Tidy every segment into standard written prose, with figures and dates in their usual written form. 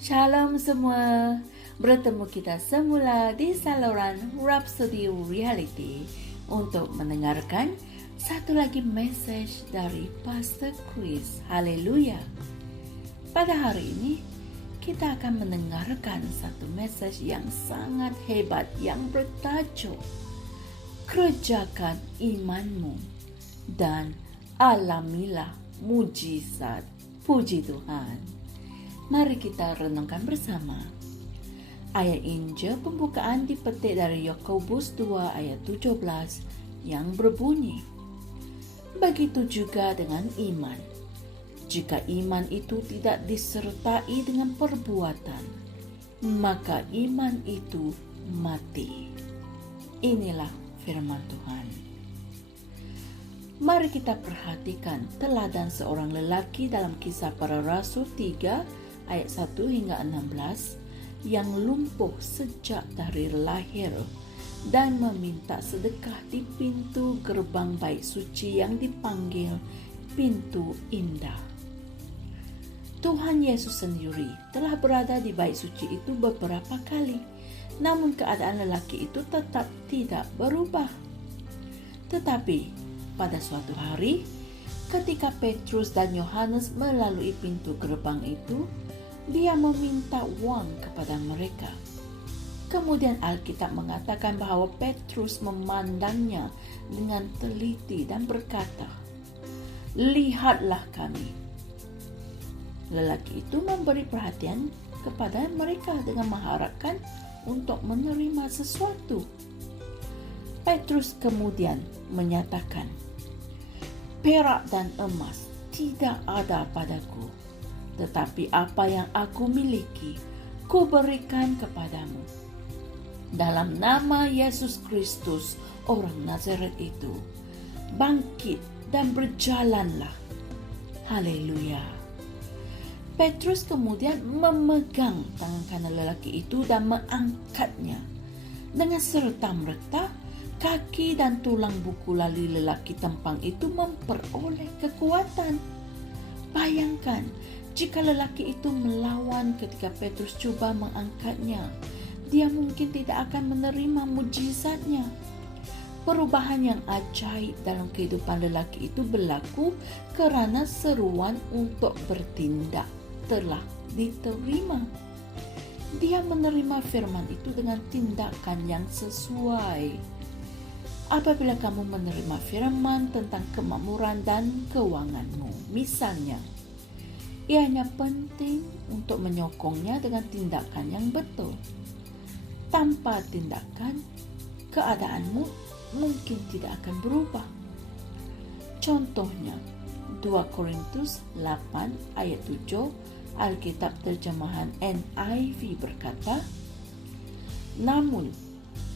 Shalom semua, bertemu kita semula di saluran Rhapsody Reality untuk mendengarkan satu lagi message dari Pastor Chris. Haleluya. Pada hari ini kita akan mendengarkan satu message yang sangat hebat yang bertajuk Kerjakan imanmu dan alamilah mujizat. Puji Tuhan. Mari kita renungkan bersama. Ayat Injil pembukaan dipetik dari Yakobus 2 ayat 17 yang berbunyi, begitu juga dengan iman. Jika iman itu tidak disertai dengan perbuatan, maka iman itu mati. Inilah firman Tuhan. Mari kita perhatikan teladan seorang lelaki dalam Kisah Para Rasul 3 ayat 1 hingga 16 yang lumpuh sejak dari lahir dan meminta sedekah di pintu gerbang bait suci yang dipanggil pintu indah. Tuhan Yesus sendiri telah berada di bait suci itu beberapa kali, namun keadaan lelaki itu tetap tidak berubah. Tetapi pada suatu hari, ketika Petrus dan Yohanes melalui pintu gerbang itu, dia meminta uang kepada mereka. Kemudian Alkitab mengatakan bahwa Petrus memandangnya dengan teliti dan berkata, "Lihatlah kami." Lelaki itu memberi perhatian kepada mereka dengan mengharapkan untuk menerima sesuatu. Petrus kemudian menyatakan, "Perak dan emas tidak ada padaku, tetapi apa yang aku miliki, ku berikan kepadamu. Dalam nama Yesus Kristus, orang Nazaret itu, bangkit dan berjalanlah." Haleluya. Petrus kemudian memegang tangan kanan lelaki itu dan mengangkatnya. Dengan serta-merta, kaki dan tulang buku lali lelaki tempang itu memperoleh kekuatan. Bayangkan jika lelaki itu melawan ketika Petrus coba mengangkatnya, dia mungkin tidak akan menerima mujizatnya. Perubahan yang ajaib dalam kehidupan lelaki itu berlaku kerana seruan untuk bertindak telah diterima. Dia menerima firman itu dengan tindakan yang sesuai. Apabila kamu menerima firman tentang kemakmuran dan keuanganmu, misalnya, ianya penting untuk menyokongnya dengan tindakan yang betul. Tanpa tindakan, keadaanmu mungkin tidak akan berubah. Contohnya, 2 Korintus 8 ayat 7, Alkitab terjemahan NIV berkata, "Namun,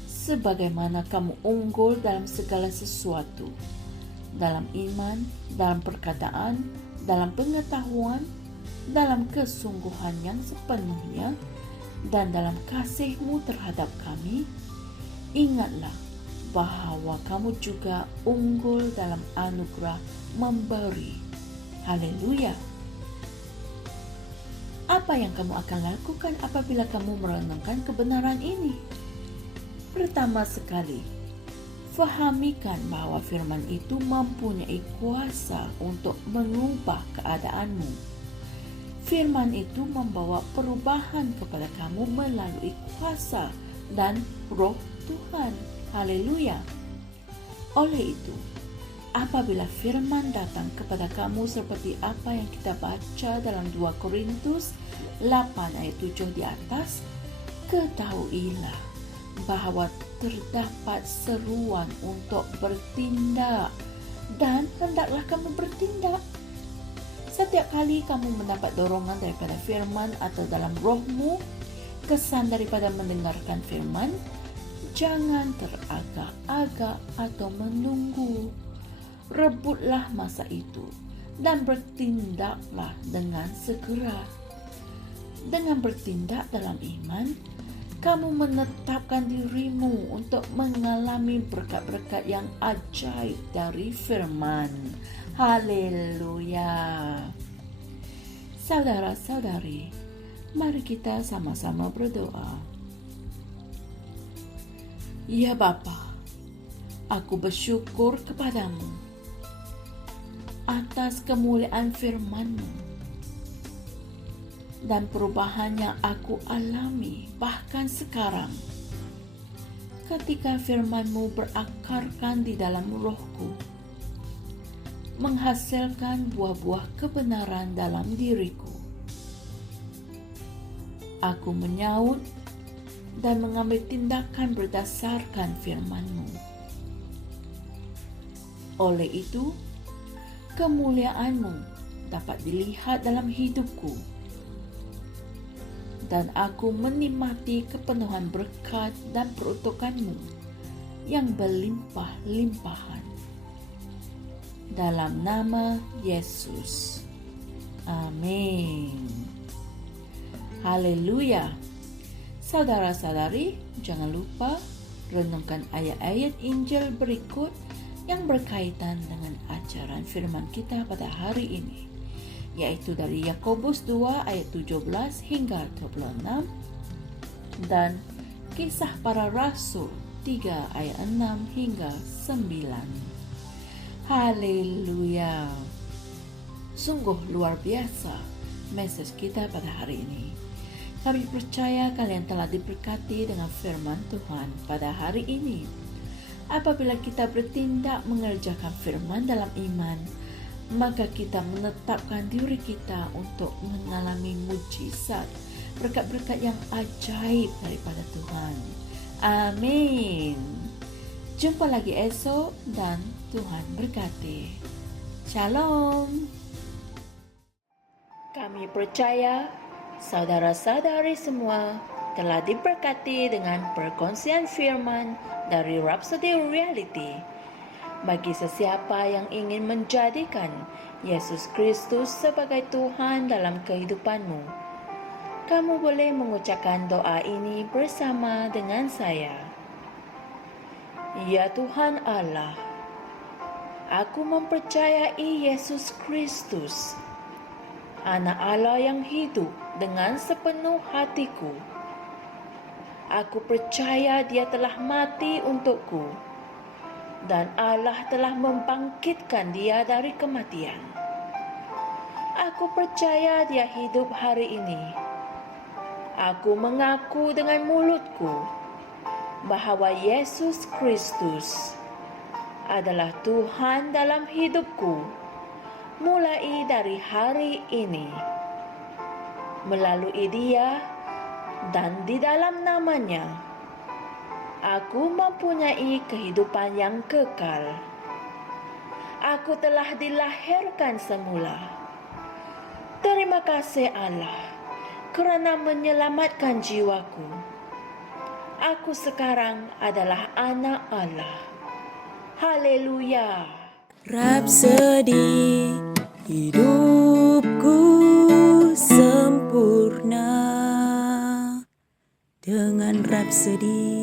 sebagaimana kamu unggul dalam segala sesuatu, dalam iman, dalam perkataan, dalam pengetahuan, dalam kesungguhan yang sepenuhnya, dan dalam kasihmu terhadap kami, ingatlah bahwa kamu juga unggul dalam anugerah memberi." Haleluya. Apa yang kamu akan lakukan apabila kamu merenungkan kebenaran ini? Pertama sekali, fahamikan bahwa firman itu mempunyai kuasa untuk mengubah keadaanmu. Firman itu membawa perubahan kepada kamu melalui kuasa dan Roh Tuhan. Haleluya. Oleh itu, apabila firman datang kepada kamu seperti apa yang kita baca dalam 2 Korintus 8 ayat 7 di atas, ketahuilah bahwa terdapat seruan untuk bertindak dan hendaklah kamu bertindak. Setiap kali kamu mendapat dorongan daripada firman atau dalam rohmu, kesan daripada mendengarkan firman, jangan teragak-agak atau menunggu. Rebutlah masa itu dan bertindaklah dengan segera. Dengan bertindak dalam iman, kamu menetapkan dirimu untuk mengalami berkat-berkat yang ajaib dari firman. Haleluya. Saudara-saudari, Mari kita sama-sama berdoa. Ya Bapa, aku bersyukur kepadamu atas kemuliaan firman-Mu dan perubahan yang aku alami bahkan sekarang ketika firman-Mu berakarkan di dalam rohku, menghasilkan buah-buah kebenaran dalam diriku. Aku menyaut dan mengambil tindakan berdasarkan firman-Mu. Oleh itu, kemuliaan-Mu dapat dilihat dalam hidupku, dan aku menikmati kepenuhan berkat dan peruntukan-Mu yang berlimpah-limpahan. Dalam nama Yesus. Amin. Haleluya. Saudara-saudari, jangan lupa renungkan ayat-ayat Injil berikut yang berkaitan dengan ajaran firman kita pada hari ini, yaitu dari Yakobus 2 ayat 17 hingga 26 dan Kisah Para Rasul 3 ayat 6 hingga 9. Haleluya. Sungguh luar biasa message kita pada hari ini. Kami percaya kalian telah diberkati dengan firman Tuhan pada hari ini. Apabila kita bertindak mengerjakan firman dalam iman, maka kita menetapkan diri kita untuk mengalami mujizat, berkat-berkat yang ajaib daripada Tuhan. Amin. Jumpa lagi esok dan Tuhan berkati. Shalom. Kami percaya saudara-saudari semua telah diberkati dengan perkongsian firman dari Rhapsody Reality. Bagi sesiapa yang ingin menjadikan Yesus Kristus sebagai Tuhan dalam kehidupanmu, kamu boleh mengucapkan doa ini bersama dengan saya. Ya Tuhan Allah, aku mempercayai Yesus Kristus, Anak Allah yang hidup dengan sepenuh hatiku. Aku percaya Dia telah mati untukku, dan Allah telah membangkitkan Dia dari kematian. Aku percaya Dia hidup hari ini. Aku mengaku dengan mulutku bahwa Yesus Kristus adalah Tuhan dalam hidupku mulai dari hari ini. Melalui Dia dan di dalam nama-Nya, aku mempunyai kehidupan yang kekal. Aku telah dilahirkan semula. Terima kasih Allah kerana menyelamatkan jiwaku. Aku sekarang adalah anak Allah. Haleluya. Rhapsody hidupku sempurna dengan Rhapsody.